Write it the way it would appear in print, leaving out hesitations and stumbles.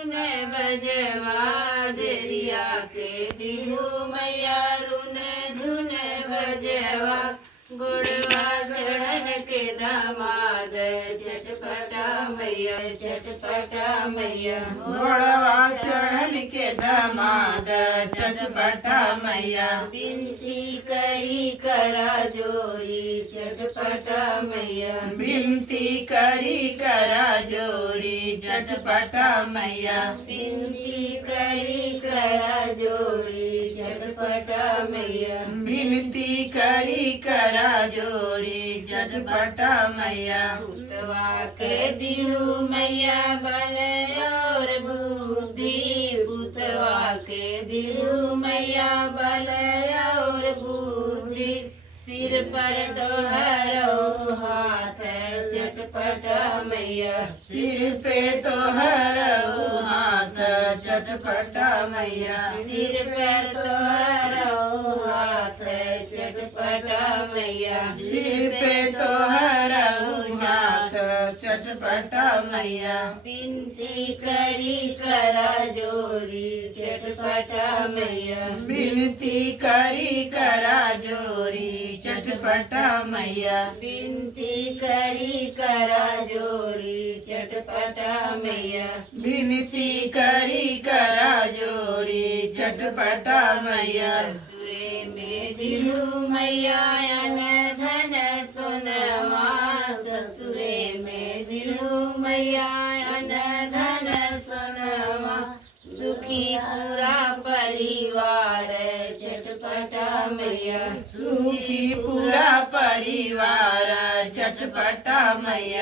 धुन बजवा देरिया के दिहु मैया रुन धुन बजवा गुड़वा चढ़न के दामाद चटपटा मैया घोड़वा चढ़न के दामाद चटपटा मैया बिनती करी करा जोरी चटपटा मैया बिनती करी करा जोरी चटपटा मैया बिनती करी करा जोरी चटपटा मैया बिनती करी करा जोरी चटपटा मैया पुतवा के दिहु मैया बल और बुद्धि पुतवा के दिहु मैया बल और बुद्धि सिर पर तोहरो हाथ चटपटा मैया सिर पे तोहरो हाथ चटपटा मैया सिर पर तोहरो हाथ चटपटा मैया सिर पे तोहरो हाथ चटपटा मैया बिनती करी करा जोरी चटपटा मैया बिनती करी करा जोरी चटपटा मैया बिनती करी करा जोरी चटपटा मैया बिनती करी करा जोरी चटपटा मैया ससुरे में दिलू मैया अन धन सोनवा ससुरे में दिलू मैया अन धन सोनवा सुखी पूरा परिवार चटपटा मैया सुखी पूरा परिवार चटपटा मैया।